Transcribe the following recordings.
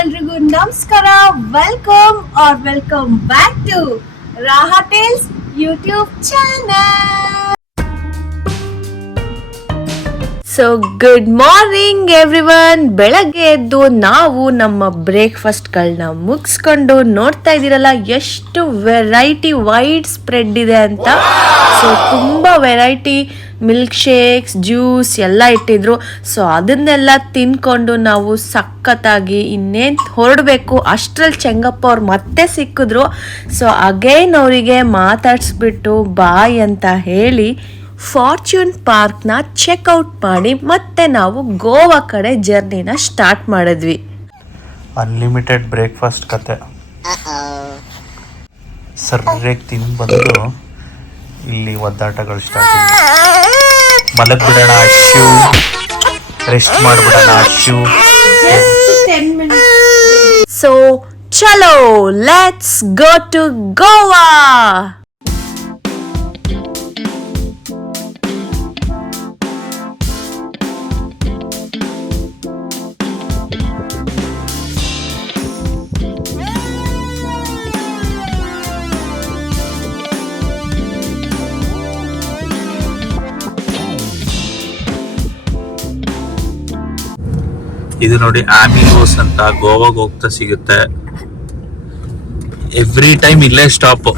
ಎಲ್ರಿಗೂ ನಮಸ್ಕಾರ. Welcome back to Raha tales YouTube channel. So good morning everyone. ಬೆಳಗ್ಗೆ ಎದ್ದು ನಾವು ನಮ್ಮ ಬ್ರೇಕ್ಫಾಸ್ಟ್ಗಳನ್ನ ಮುಗಿಸ್ಕೊಂಡು ನೋಡ್ತಾ ಇದ್ದೀರಲ್ಲ ಎಷ್ಟು ವೆರೈಟಿ ವೈಡ್ ಸ್ಪ್ರೆಡ್ ಇದೆ ಅಂತ. ಸೊ ತುಂಬ ವೆರೈಟಿ ಮಿಲ್ಕ್ ಶೇಕ್ಸ್, ಜ್ಯೂಸ್ ಎಲ್ಲ ಇಟ್ಟಿದ್ರು. ಸೊ ಅದನ್ನೆಲ್ಲ ತಿನ್ಕೊಂಡು ನಾವು ಸಖತ್ತಾಗಿ ಇನ್ನೇನು ಹೊರಡಬೇಕು ಅಷ್ಟರಲ್ಲಿ ಚೆಂಗಪ್ಪ ಅವ್ರು ಮತ್ತೆ ಸಿಕ್ಕಿದ್ರು. ಸೊ ಅಗೈನ್ ಅವರಿಗೆ ಮಾತಾಡಿಸ್ಬಿಟ್ಟು ಬಾಯ್ ಅಂತ ಹೇಳಿ ಫಾರ್ಚೂನ್ ಪಾರ್ಕ್ನ ಚೆಕ್ಔಟ್ ಮಾಡಿ ಮತ್ತೆ ನಾವು ಗೋವಾ ಕಡೆ ಜರ್ನಿನ ಸ್ಟಾರ್ಟ್ ಮಾಡಿದ್ವಿ. ಅನ್ಲಿಮಿಟೆಡ್ ಬ್ರೇಕ್ಫಾಸ್ಟ್ ಕತೆ ಸರ್ರೇಗ್ ತಿಂದು ಬಂದು ಇಲ್ಲಿ ಒದ್ದಾಟಗಳು ಸ್ಟಾರ್ಟಿಂಗ್. ಮಲಗ್ಬಿಡೋಣ ಅಶ್ಯೂ, ರೆಸ್ಟ್ ಮಾಡಿಬಿಡೋಣ ಅಶ್ಯೂ. ಸೊ ಚಲೋ ಲೆಟ್ಸ್ ಗೋ ಟು ಗೋವಾ. ಇದು ನೋಡಿ ಆಮಿಗೋಸ್ ಅಂತ ಗೋವಾಗೆ ಹೋಗ್ತಾ ಸಿಗುತ್ತೆ. ಎವ್ರಿ ಟೈಮ್ ಇಲ್ಲೇ ಸ್ಟಾಪ್.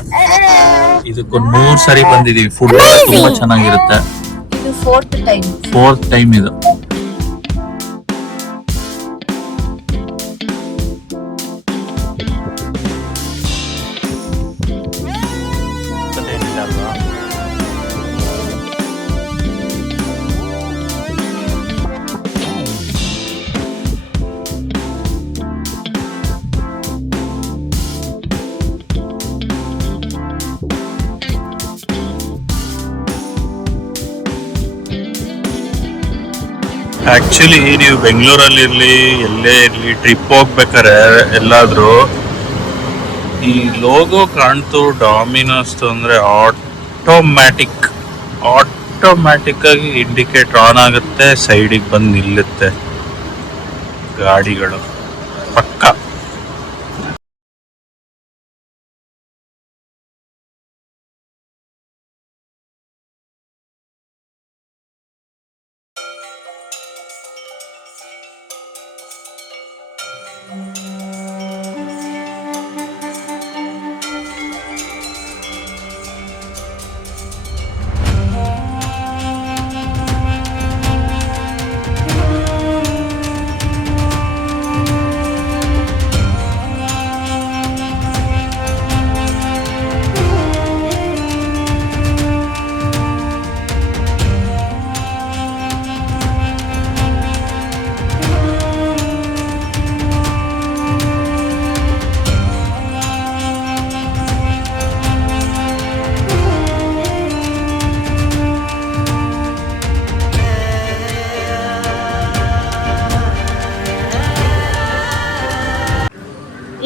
ಇದಕ್ಕೊಂದು 3 ಸರಿ ಬಂದಿದೀವಿ. ಫುಡ್ ತುಂಬಾ ಚೆನ್ನಾಗಿರುತ್ತೆ. ಇದು ಫೋರ್ತ್ ಟೈಮ್ ಇದು. ಆಕ್ಚುಲಿ ನೀವು ಬೆಂಗಳೂರಲ್ಲಿ ಇರಲಿ ಎಲ್ಲೇ ಇರಲಿ ಟ್ರಿಪ್ ಹೋಗ್ಬೇಕಾರೆ ಎಲ್ಲಾದ್ರೂ ಈ ಲೋಗೋ ಕಾಣ್ತು ಡಾಮಿನೋಸ್ ಅಂದ್ರೆ ಆಟೋಮ್ಯಾಟಿಕ್ ಆಗಿ ಇಂಡಿಕೇಟರ್ ಆನ್ ಆಗುತ್ತೆ, ಸೈಡಿಗೆ ಬಂದು ನಿಲ್ಲುತ್ತೆ ಗಾಡಿಗಳು ಪಕ್ಕ.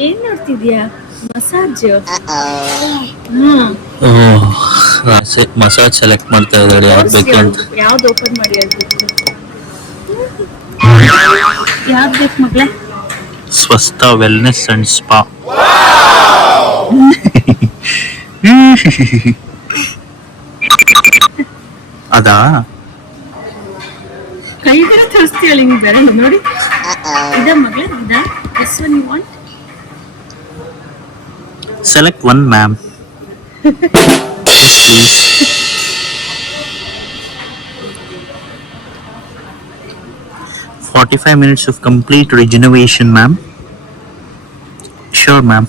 ಏನ್ ನೋಡ್ತಿದ್ಯಾ? ಮಸಾಜ್. ಮಸಾಜ್ ಸೆಲೆಕ್ಟ್ ಮಾಡ್ತಾ ಇದ್ದಾರೆ ಯಾವ್ದು ಬೇಕು ಅಂತ. ಯಾವ್ದು ಓಪನ್ ಮಾಡಿ ಯಾವ್ದು ಬೇಕು ಮಗ್ಳೆ? ಸ್ವಸ್ಥ ವೆಲ್ನೆಸ್ ಅಂಡ್ ಸ್ಪಾ. ಅದಾ ಕೈ ತೋರಿಸ್ತೀಯಲ್ಲ ಹಿಂಗ್ ಬೇರೆ ನೋಡಿ. ಇದ ಮಗ್ಳೆ ಇದ this one you want? Select one, ma'am. Please. 45 minutes of complete regeneration, ma'am. Sure, ma'am.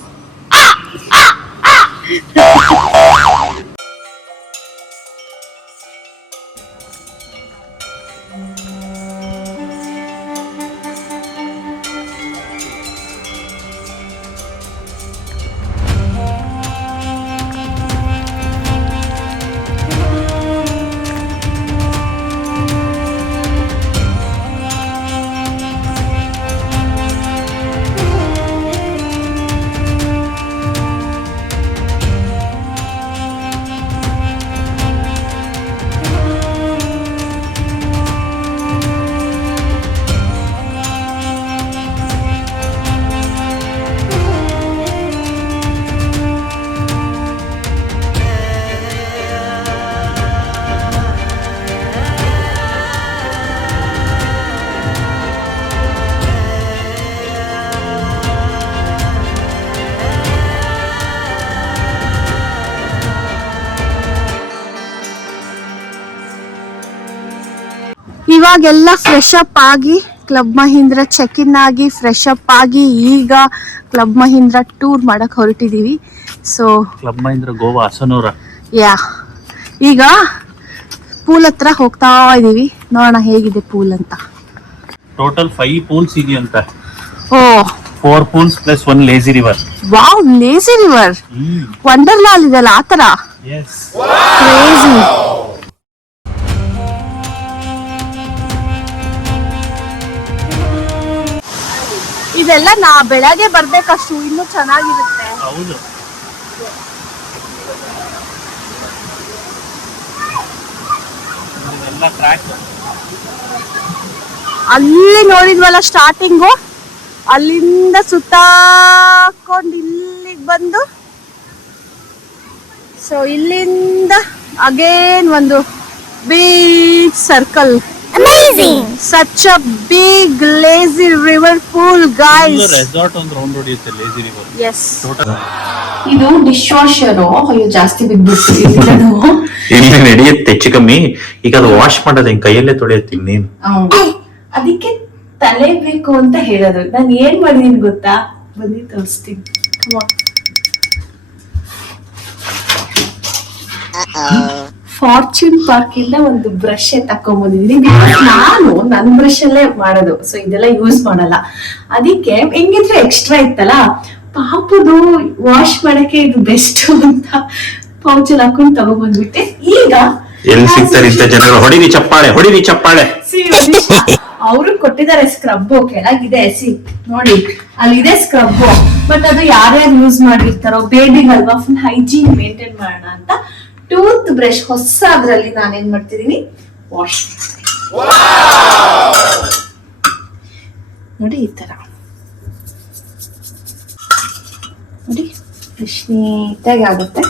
ಇವಾಗೆಲ್ಲ ಫ್ರೆಶ್ ಅಪ್ ಆಗಿ ಕ್ಲಬ್ ಮಹೀಂದ್ರ ಚೆಕ್ ಇನ್ ಆಗಿ ಫ್ರೆಶ್ ಅಪ್ ಆಗಿ ಈಗ ಕ್ಲಬ್ ಮಹೀಂದ್ರ ಟೂರ್ ಮಾಡಕ್ ಹೊರಟಿದೀವಿ. ಸೊ ಕ್ಲಬ್ ಮಹೀಂದ್ರ ಗೋವಾ ಹಸನೂರ. ಯಾ ಈಗ ಪೂಲ್ ಹತ್ರ ಹೋಗ್ತಾ ಇದೀವಿ, ನೋಡೋಣ ಹೇಗಿದೆ ಪೂಲ್ ಅಂತ. ಟೋಟಲ್ 5 ಪೂಲ್ಸ್ ಇದೆಯಂತೆ. Oh 4 pools plus 1 lazy river. Wow, lazy river, ವಂಡರ್ಲಾಲ್ ಇದೆಲ್ಲ ಆತರ. ಕ್ರೇಜಿ. ಇದೆಲ್ಲ ನಾ ಬೆಳಗ್ಗೆ ಬರ್ಬೇಕಷ್ಟು ಇನ್ನು ಚೆನ್ನಾಗಿರುತ್ತೆ. ಹೌದು. ಅಲ್ಲಿ ನೋಡಿದ್ವಲ್ಲ ಸ್ಟಾರ್ಟಿಂಗು, ಅಲ್ಲಿಂದ ಸುತ್ತಾಕೊಂಡು ಇಲ್ಲಿಗೆ ಬಂದು, ಸೊ ಇಲ್ಲಿಂದ ಅಗೇನ್ ಒಂದು big circle. Such a big lazy river pool, guys. Resort ಒಂದು ರೌಂಡ್ ಹೊಡೆಯುತ್ತೆ ಲೇಜಿ ರಿವರ್. Yes. ಇದು ಡಿಶ್ ವಾಷರ್. ಅಯ್ಯೋ ಜಾಸ್ತಿ ಬಿದ್ಬಿಡ್ತೀವಿ. ಇಲ್ಲಿ ನಡೆಯುತ್ತೆ ಹೆಚ್ಚು ಕಮ್ಮಿ. ಈಗ ಅದು ವಾಶ್ ಮಾಡೋದು ಹೆಂಗ್ ಕೈಯಲ್ಲೇ ತೊಳೆಯುತ್ತೆ ಇನ್ನೇನು. ಅದಕ್ಕೆ ತಲೆ ಬೇಕು ಅಂತ ಹೇಳೋದು. ನಾನು ಏನ್ ಮಾಡಿದೀನಿ ಗೊತ್ತಾ, ಬನ್ನಿ ತೋರಿಸ್ತೀನಿ. ಫಾರ್ಚೂನ್ ಪಾರ್ಕ್ ಇಂದ ಒಂದು ಬ್ರಷ್ ತಕೊಂಡ್ಬಂದಿದ್ದೀನಿ. ನಾನು ನನ್ ಬ್ರಷ್ ಅಲ್ಲೇ ಮಾಡೋದು, ಸೊ ಇದೆಲ್ಲ ಯೂಸ್ ಮಾಡಲ್ಲ. ಅದಕ್ಕೆ ಹೆಂಗಿದ್ರೆ ಎಕ್ಸ್ಟ್ರಾ ಇತ್ತಲ್ಲ, ಪಾಪದು ವಾಶ್ ಮಾಡಕ್ಕೆ ಇದು ಬೆಸ್ಟ್ ಅಂತ ಪೌಚಲ್ಲಿ ಹಾಕೊಂಡು ತಗೊಂಡ್ಬಂದ್ಬಿಟ್ಟೆ. ಈಗ ಎಲ್ಲಿ ಸಿಗ್ತಾರೆ ಇಂತ ಜನರು? ಹೊಡಿರಿ ಚಪ್ಪಾಳೆ, ಹೊಡಿರಿ ಚಪ್ಪಾಳೆ. ಅವರು ಕೊಟ್ಟಿದ್ದಾರೆ ಸ್ಕ್ರಬ್, ಕೆಳಗಿದೆ ಸಿ ನೋಡಿ, ಅಲ್ಲಿದೆ ಸ್ಕ್ರಬ್. ಬಟ್ ಅದು ಯಾರ್ಯಾರು ಯೂಸ್ ಮಾಡಿರ್ತಾರೋ, ಬೇಬಿಗಲ್ವಾ, ಫುಲ್ ಹೈಜೀನ್ ಮೇಂಟೈನ್ ಮಾಡೋಣ ಅಂತ ಟೂತ್ ಬ್ರಷ್ ಹೊಸ ಅದ್ರಲ್ಲಿ ನಾನೇನ್ ಮಾಡ್ತಿದೀನಿ, ವಾಶ್ ನೋಡಿ ಈ ತರ ನೋಡಿ, ಬ್ರಷ್ ನೀಟಾಗಿ ಆಗುತ್ತೆ.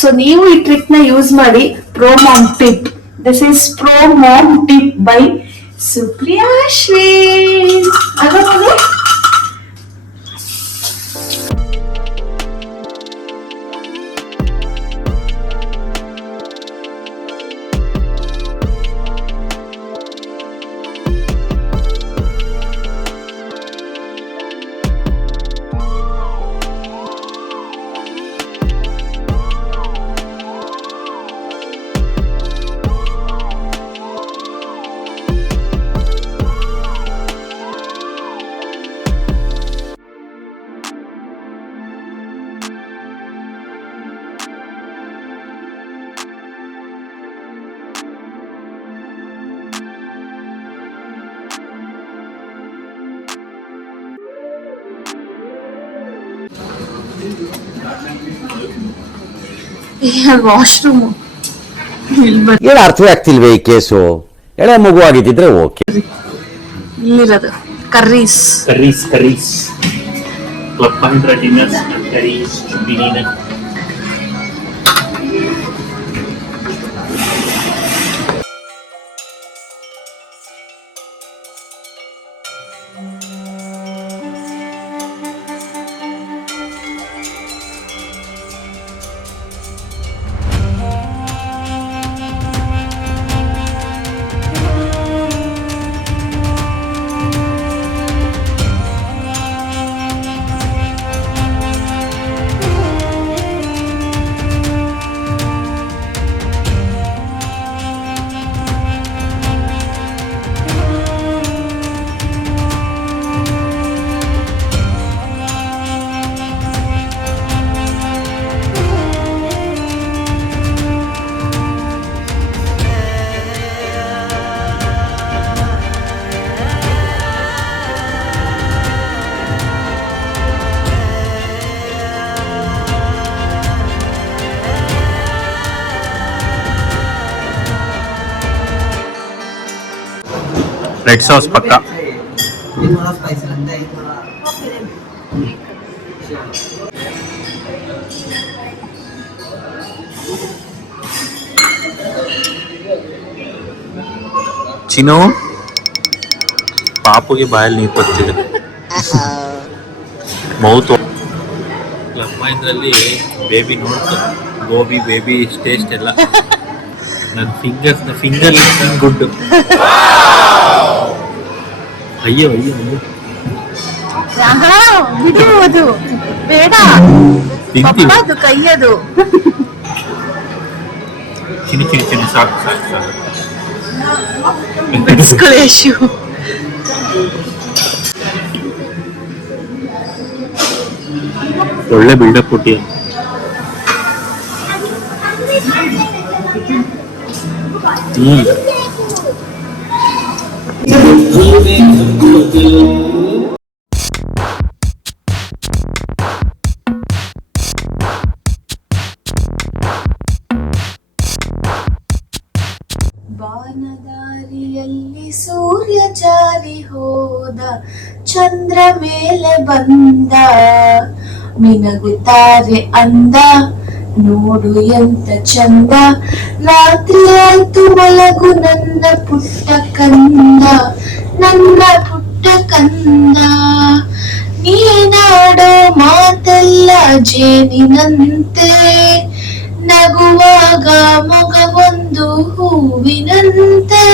ಸೊ ನೀವು ಈ ಟ್ರಿಕ್ ನ ಯೂಸ್ ಮಾಡಿ. Pro mom tip. This is pro mom tip by Supriya Ashwin. ಅದನ್ನು ವಾಶ್ರೂಮ್ ಏನು ಅರ್ಥವೇ ಆಗ್ತಿಲ್ವೇ ಈ ಕೇಸು? ಎಳೆ ಮಗು ಆಗಿದ್ದಿದ್ರೆ ಓಕೆ. ಇಲ್ಲಿರೋದು curries. Club Mahindra dinners curries biryani. Red sauce ಪಕ್ಕ. ಚಿನ್ನು ಪಾಪುಗೆ ಬಾಯಲ್ಲಿ ನೀರು ಬರ್ತಿದೆ. ಮೌತ್. ಕ್ಲಬ್ ಮಹೀಂದ್ರಲ್ಲಿ ಬೇಬಿ ನೋಡ್ತು, ಗೋಬಿ ಬೇಬಿ ಟೇಸ್ಟ್ ಎಲ್ಲ ನನ್ನ ಫಿಂಗರ್ ಲಿಫ್ಟಿಂಗ್ ಗುಡ್. ಅಯ್ಯೋ ಅಯ್ಯೋ ಅಯ್ಯೋ ಬಿಡುವುದು ಬೇಡ, ತಿಂತೀವಿ. ಅದು ಕೈಯದು. ಚಿನಿ ಚಿನಿ ಚಿನಿ ಸಾಕು ಸಾಕು ಸಾಕು. ಬಿಡಿಸ್ಕೊಳ್ಳಿ ಯಶು. ಒಳ್ಳೆ ಬಿಲ್ಡಪ್ ಕೊಟ್ಟಿ. ಬಾನದಾರಿಯಲ್ಲಿ ಸೂರ್ಯ ಜಾರಿ ಹೋದ, ಚಂದ್ರ ಮೇಲೆ ಬಂದ, ಮಿನಗುತ್ತಾರೆ ಅಂದ, ನೋಡು ಎಂತ ಚಂದ, ರಾತ್ರಿ ಆಯ್ತು ಮಲಗು ನನ್ನ ಪುಟ್ಟ ಕಂದ, ನನ್ನ ಪುಟ್ಟ ಕಂದ. ನೀನಾಡೋ ಮಾತೆಲ್ಲ ಜೇನಿನಂತೆ, ನಗುವಾಗ ಮೊಗವೊಂದು ಹೂವಿನಂತೆ,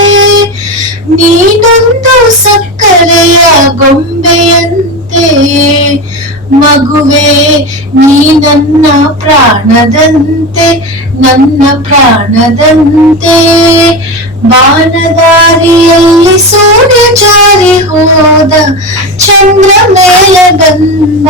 ನೀನೊಂದು ಸಕ್ಕರೆಯ ಗೊಂಬೆಯಂತೆ, ಮಗುವೆ ನೀ ನನ್ನ ಪ್ರಾಣದಂತೆ, ನನ್ನ ಪ್ರಾಣದಂತೆ. ಬಾನದಾರಿಯಲ್ಲಿ ಸೂರ್ಯ ಜಾರಿ ಹೋದ, ಚಂದ್ರ ಮೇಲೆ ಬಂದ.